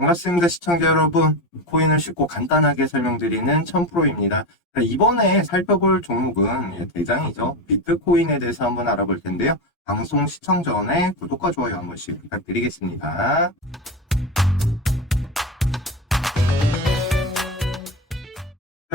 반갑습니다, 시청자 여러분. 코인을 쉽고 간단하게 설명드리는 천프로입니다. 자, 이번에 살펴볼 종목은 예, 대장이죠. 비트코인에 대해서 한번 알아볼 텐데요. 방송 시청 전에 구독과 좋아요 한 번씩 부탁드리겠습니다.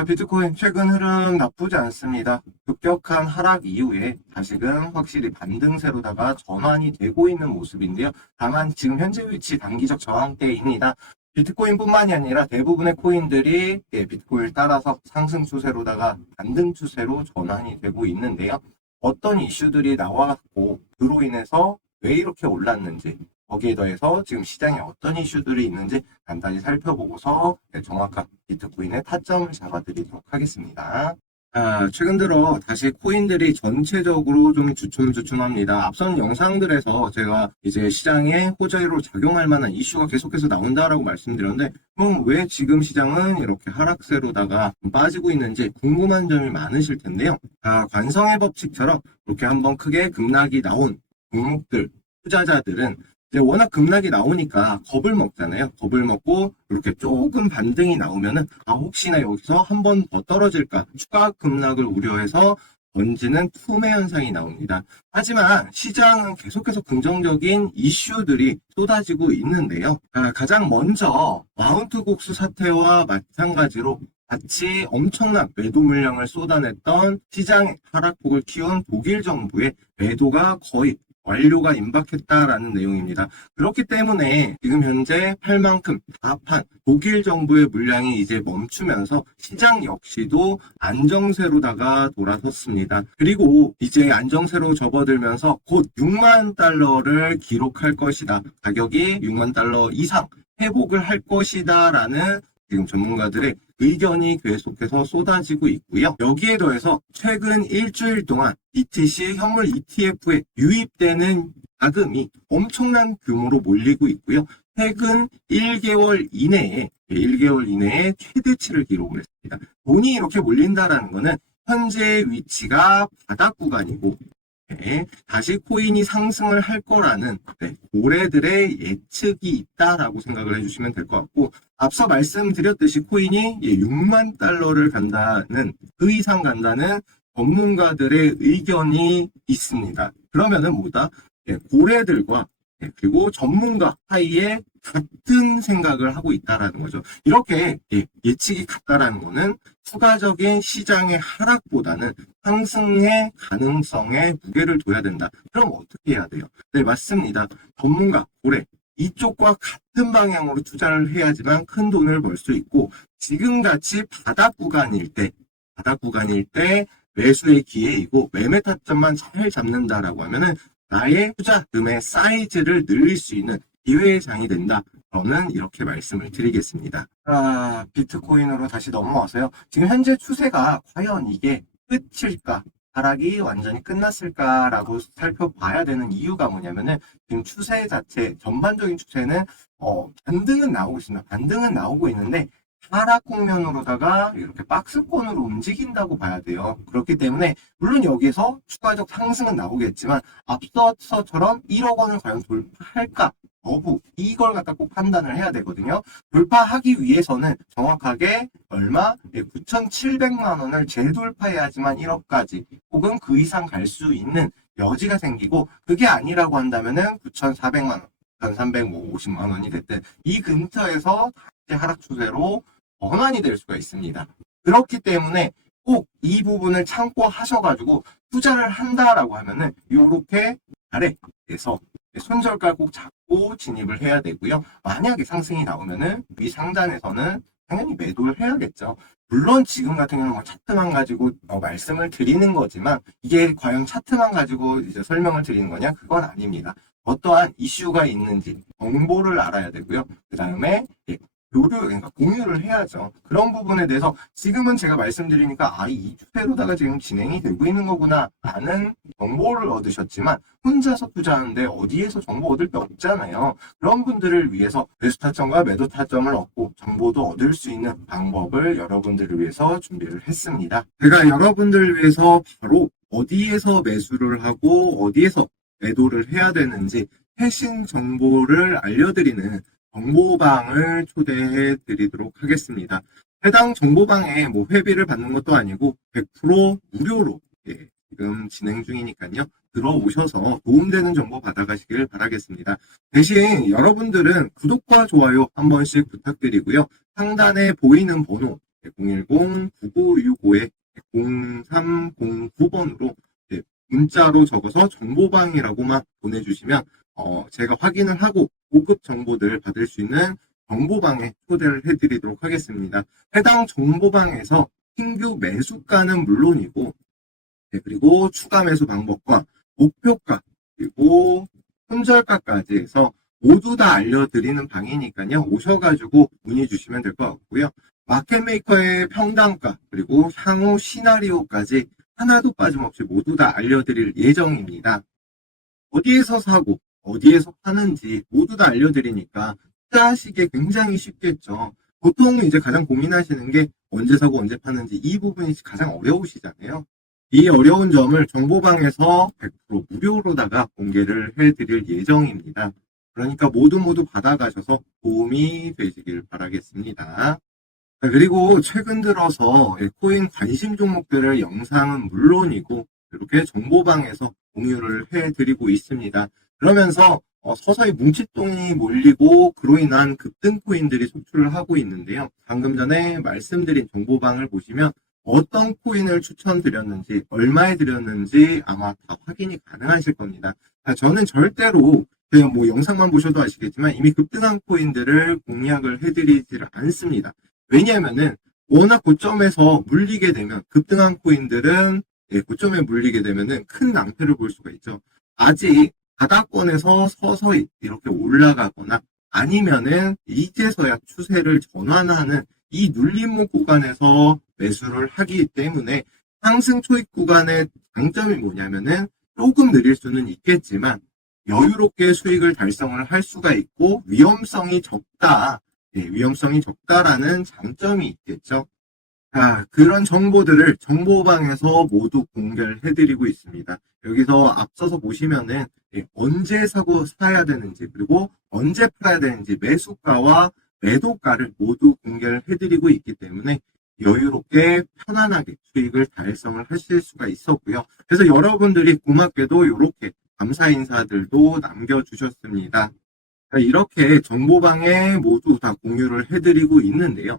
비트코인 최근 흐름 나쁘지 않습니다. 급격한 하락 이후에 다시금 확실히 반등세로다가 전환이 되고 있는 모습인데요. 다만 지금 현재 위치 단기적 저항대입니다. 비트코인뿐만이 아니라 대부분의 코인들이 예, 비트코인을 따라서 상승 추세로다가 반등 추세로 전환이 되고 있는데요. 어떤 이슈들이 나왔고 그로 인해서 왜 이렇게 올랐는지 거기에 더해서 지금 시장에 어떤 이슈들이 있는지 간단히 살펴보고서 네, 정확한 비트코인의 타점을 잡아드리도록 하겠습니다. 아, 최근 들어 다시 코인들이 전체적으로 좀 주춤주춤합니다. 앞선 영상들에서 제가 이제 시장에 호재로 작용할 만한 이슈가 계속해서 나온다라고 말씀드렸는데, 그럼 왜 지금 시장은 이렇게 하락세로다가 빠지고 있는지 궁금한 점이 많으실 텐데요. 아, 관성의 법칙처럼 이렇게 한번 크게 급락이 나온 종목들, 투자자들은 워낙 급락이 나오니까 겁을 먹잖아요. 겁을 먹고 이렇게 조금 반등이 나오면은 아 혹시나 여기서 한 번 더 떨어질까 추가 급락을 우려해서 던지는 투매 현상이 나옵니다. 하지만 시장은 계속해서 긍정적인 이슈들이 쏟아지고 있는데요. 아, 가장 먼저 마운트 곡수 사태와 마찬가지로 같이 엄청난 매도 물량을 쏟아냈던 시장 하락폭을 키운 독일 정부의 매도가 거의 완료가 임박했다라는 내용입니다. 그렇기 때문에 지금 현재 팔 만큼 다판 독일 정부의 물량이 이제 멈추면서 시장 역시도 안정세로다가 돌아섰습니다. 그리고 이제 안정세로 접어들면서 곧 6만 달러를 기록할 것이다. 가격이 6만 달러 이상 회복을 할 것이다 라는 지금 전문가들의 의견이 계속해서 쏟아지고 있고요. 여기에 더해서 최근 일주일 동안 BTC 현물 ETF에 유입되는 자금이 엄청난 규모로 몰리고 있고요. 최근 1개월 이내에 1개월 이내에 최대치를 기록을 했습니다. 돈이 이렇게 몰린다라는 것은 현재 위치가 바닥 구간이고 네, 다시 코인이 상승을 할 거라는 네, 고래들의 예측이 있다라고 생각을 해주시면 될 것 같고 앞서 말씀드렸듯이 코인이 예, 6만 달러를 간다는 그 이상 간다는 전문가들의 의견이 있습니다. 그러면은 뭐다? 예, 고래들과 예, 그리고 전문가 사이에 같은 생각을 하고 있다라는 거죠. 이렇게 예, 예측이 같다라는 거는 추가적인 시장의 하락보다는 상승의 가능성에 무게를 둬야 된다. 그럼 어떻게 해야 돼요? 네, 맞습니다. 전문가, 고래, 이쪽과 같은 방향으로 투자를 해야지만 큰 돈을 벌 수 있고, 지금같이 바닥 구간일 때, 바닥 구간일 때 매수의 기회이고, 매매 타점만 잘 잡는다라고 하면은 나의 투자금의 사이즈를 늘릴 수 있는 기회의 장이 된다. 저는 이렇게 말씀을 드리겠습니다. 아, 비트코인으로 다시 넘어와서요. 지금 현재 추세가 과연 이게 끝일까? 하락이 완전히 끝났을까라고 살펴봐야 되는 이유가 뭐냐면은 지금 추세 자체, 전반적인 추세는 어, 반등은 나오고 있습니다. 반등은 나오고 있는데 하락 국면으로다가 이렇게 박스권으로 움직인다고 봐야 돼요. 그렇기 때문에 물론 여기에서 추가적 상승은 나오겠지만 앞서서처럼 1억 원을 과연 돌파할까? 거부 이걸 갖다 꼭 판단을 해야 되거든요. 돌파하기 위해서는 정확하게 얼마 9,700만 원을 재돌파해야지만 1억까지 혹은 그 이상 갈 수 있는 여지가 생기고 그게 아니라고 한다면은 9,400만 원, 1,350만 원이 됐든 이 근처에서 하락 추세로 전환이 될 수가 있습니다. 그렇기 때문에 꼭 이 부분을 참고하셔가지고 투자를 한다라고 하면은 이렇게 아래에서 손절가 꼭 잡고 진입을 해야 되고요. 만약에 상승이 나오면은 이 상단에서는 당연히 매도를 해야겠죠. 물론 지금 같은 경우는 뭐 차트만 가지고 어, 말씀을 드리는 거지만 이게 과연 차트만 가지고 이제 설명을 드리는 거냐? 그건 아닙니다. 어떠한 이슈가 있는지 정보를 알아야 되고요. 그 다음에 교류, 그러니까 공유를 해야죠. 그런 부분에 대해서 지금은 제가 말씀드리니까 아, 이 추세로다가 지금 진행이 되고 있는 거구나 라는 정보를 얻으셨지만 혼자서 투자하는데 어디에서 정보 얻을 게 없잖아요. 그런 분들을 위해서 매수 타점과 매도 타점을 얻고 정보도 얻을 수 있는 방법을 여러분들을 위해서 준비를 했습니다. 제가 여러분들을 위해서 바로 어디에서 매수를 하고 어디에서 매도를 해야 되는지 최신 정보를 알려드리는 정보방을 초대해 드리도록 하겠습니다. 해당 정보방에 뭐 회비를 받는 것도 아니고 100% 무료로 예, 지금 진행 중이니까요. 들어오셔서 도움되는 정보 받아가시길 바라겠습니다. 대신 여러분들은 구독과 좋아요 한 번씩 부탁드리고요. 상단에 보이는 번호 010-9965에 0309번으로 문자로 적어서 정보방이라고만 보내주시면 어, 제가 확인을 하고 고급 정보들 받을 수 있는 정보방에 초대를 해드리도록 하겠습니다. 해당 정보방에서 신규 매수가는 물론이고 네, 그리고 추가 매수 방법과 목표가 그리고 손절가까지 해서 모두 다 알려드리는 방이니까요. 오셔가지고 문의 주시면 될 것 같고요. 마켓메이커의 평단가 그리고 향후 시나리오까지 하나도 빠짐없이 모두 다 알려드릴 예정입니다. 어디에서 사고 어디에서 파는지 모두 다 알려드리니까 투자하시기에 굉장히 쉽겠죠. 보통 이제 가장 고민하시는 게 언제 사고 언제 파는지 이 부분이 가장 어려우시잖아요. 이 어려운 점을 정보방에서 100% 무료로다가 공개를 해드릴 예정입니다. 그러니까 모두 모두 받아가셔서 도움이 되시길 바라겠습니다. 자, 그리고 최근 들어서 예, 코인 관심 종목들을 영상은 물론이고 이렇게 정보방에서 공유를 해드리고 있습니다. 그러면서 어, 서서히 뭉칫돈이 몰리고 그로 인한 급등 코인들이 속출을 하고 있는데요. 방금 전에 말씀드린 정보방을 보시면 어떤 코인을 추천드렸는지 얼마에 드렸는지 아마 다 확인이 가능하실 겁니다. 아, 저는 절대로 그냥 뭐 영상만 보셔도 아시겠지만 이미 급등한 코인들을 공략을 해드리질 않습니다. 왜냐하면은 워낙 고점에서 물리게 되면 급등한 코인들은 예, 고점에 물리게 되면은 큰 낭패를 볼 수가 있죠. 아직 바닥권에서 서서히 이렇게 올라가거나 아니면은 이제서야 추세를 전환하는 이 눌림목 구간에서 매수를 하기 때문에 상승 초입 구간의 장점이 뭐냐면은 조금 느릴 수는 있겠지만 여유롭게 수익을 달성을 할 수가 있고 위험성이 적다. 예, 위험성이 적다라는 장점이 있겠죠. 자, 그런 정보들을 정보방에서 모두 공개를 해드리고 있습니다. 여기서 앞서서 보시면은 예, 언제 사고 사야 되는지 그리고 언제 팔아야 되는지 매수가와 매도가를 모두 공개를 해드리고 있기 때문에 여유롭게 편안하게 수익을 달성을 하실 수가 있었고요. 그래서 여러분들이 고맙게도 이렇게 감사 인사들도 남겨주셨습니다. 자, 이렇게 정보방에 모두 다 공유를 해드리고 있는데요.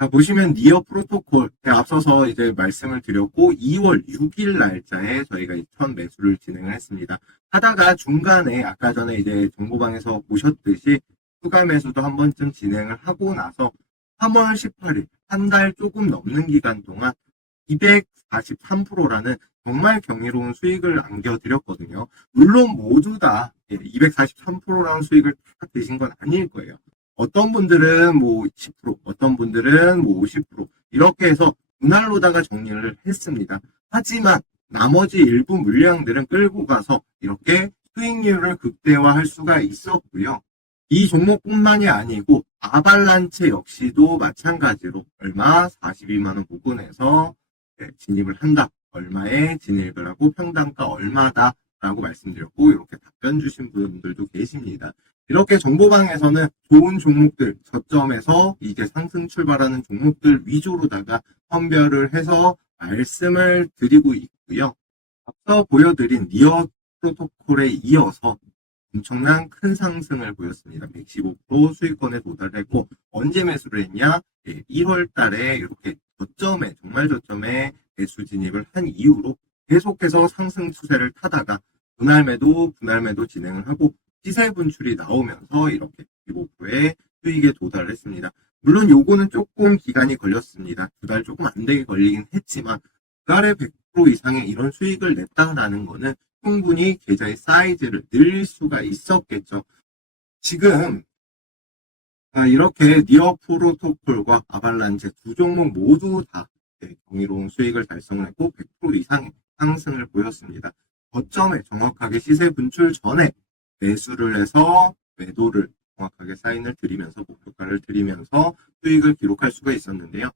자, 보시면 니어 프로토콜 네, 앞서서 이제 말씀을 드렸고 2월 6일 날짜에 저희가 첫 매수를 진행을 했습니다. 하다가 중간에 아까 전에 이제 정보방에서 보셨듯이 추가 매수도 한 번쯤 진행을 하고 나서 3월 18일 한 달 조금 넘는 기간 동안 243%라는 정말 경이로운 수익을 안겨드렸거든요. 물론 모두 다 243%라는 수익을 다 드신 건 아닐 거예요. 어떤 분들은 뭐 10%, 어떤 분들은 뭐 50% 이렇게 해서 분할로다가 정리를 했습니다. 하지만 나머지 일부 물량들은 끌고 가서 이렇게 수익률을 극대화할 수가 있었고요. 이 종목뿐만이 아니고 아발란체 역시도 마찬가지로 얼마 42만 원 부근에서 네, 진입을 한다. 얼마에 진입을 하고 평단가 얼마다 라고 말씀드렸고 이렇게 답변 주신 분들도 계십니다. 이렇게 정보방에서는 좋은 종목들 저점에서 이제 상승 출발하는 종목들 위주로다가 선별을 해서 말씀을 드리고 있고요. 앞서 보여드린 니어 프로토콜에 이어서 엄청난 큰 상승을 보였습니다. 115% 수익권에 도달했고 언제 매수를 했냐? 1월 달에 이렇게 저점에 정말 저점에 매수 진입을 한 이후로 계속해서 상승 추세를 타다가 분할 매도, 분할 매도 진행을 하고 시세 분출이 나오면서 이렇게 15%의 수익에 도달을 했습니다. 물론 요거는 조금 기간이 걸렸습니다. 두 달 조금 안 되게 걸리긴 했지만 두 달에 100% 이상의 이런 수익을 냈다라는 거는 충분히 계좌의 사이즈를 늘릴 수가 있었겠죠. 지금 아, 이렇게 니어 프로토콜과 아발란체 두 종목 모두 다 네, 경이로운 수익을 달성했고 100% 이상의 상승을 보였습니다. 거점에 정확하게 시세 분출 전에 매수를 해서 매도를 정확하게 사인을 드리면서 목표가를 드리면서 수익을 기록할 수가 있었는데요.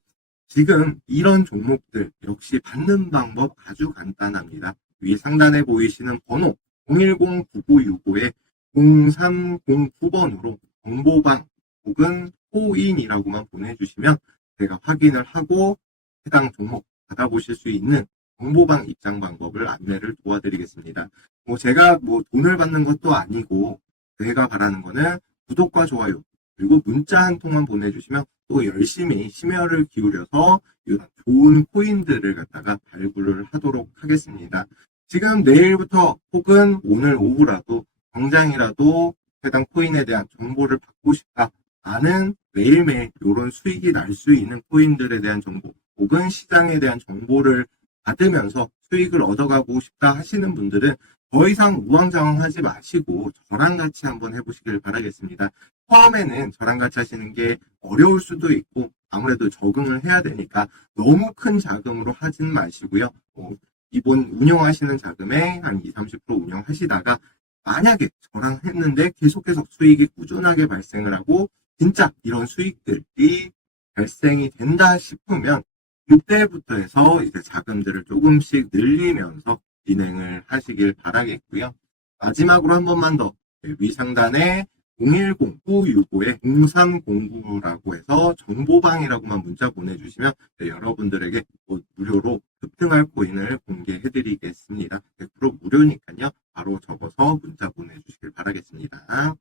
지금 이런 종목들 역시 받는 방법 아주 간단합니다. 위 상단에 보이시는 번호 010-9965에 0309번으로 정보방 혹은 코인이라고만 보내주시면 제가 확인을 하고 해당 종목 받아보실 수 있는 정보방 입장 방법을 안내를 도와드리겠습니다. 뭐 제가 뭐 돈을 받는 것도 아니고 제가 바라는 거는 구독과 좋아요 그리고 문자 한 통만 보내주시면 또 열심히 심혈을 기울여서 이런 좋은 코인들을 갖다가 발굴을 하도록 하겠습니다. 지금 내일부터 혹은 오늘 오후라도 당장이라도 해당 코인에 대한 정보를 받고 싶다. 나는 매일매일 이런 수익이 날 수 있는 코인들에 대한 정보 혹은 시장에 대한 정보를 받으면서 수익을 얻어가고 싶다 하시는 분들은 더 이상 우왕좌왕하지 마시고 저랑 같이 한번 해보시길 바라겠습니다. 처음에는 저랑 같이 하시는 게 어려울 수도 있고 아무래도 적응을 해야 되니까 너무 큰 자금으로 하진 마시고요. 어, 기본 운영하시는 자금에 한 20, 30% 운영하시다가 만약에 저랑 했는데 계속해서 수익이 꾸준하게 발생을 하고 진짜 이런 수익들이 발생이 된다 싶으면 그때부터 해서 이제 자금들을 조금씩 늘리면서 진행을 하시길 바라겠고요. 마지막으로 한 번만 더 네, 위상단에 010-965에 0309라고 해서 정보방이라고만 문자 보내주시면 네, 여러분들에게 곧 무료로 급등할 코인을 공개해드리겠습니다. 100% 무료니까요. 바로 적어서 문자 보내주시길 바라겠습니다.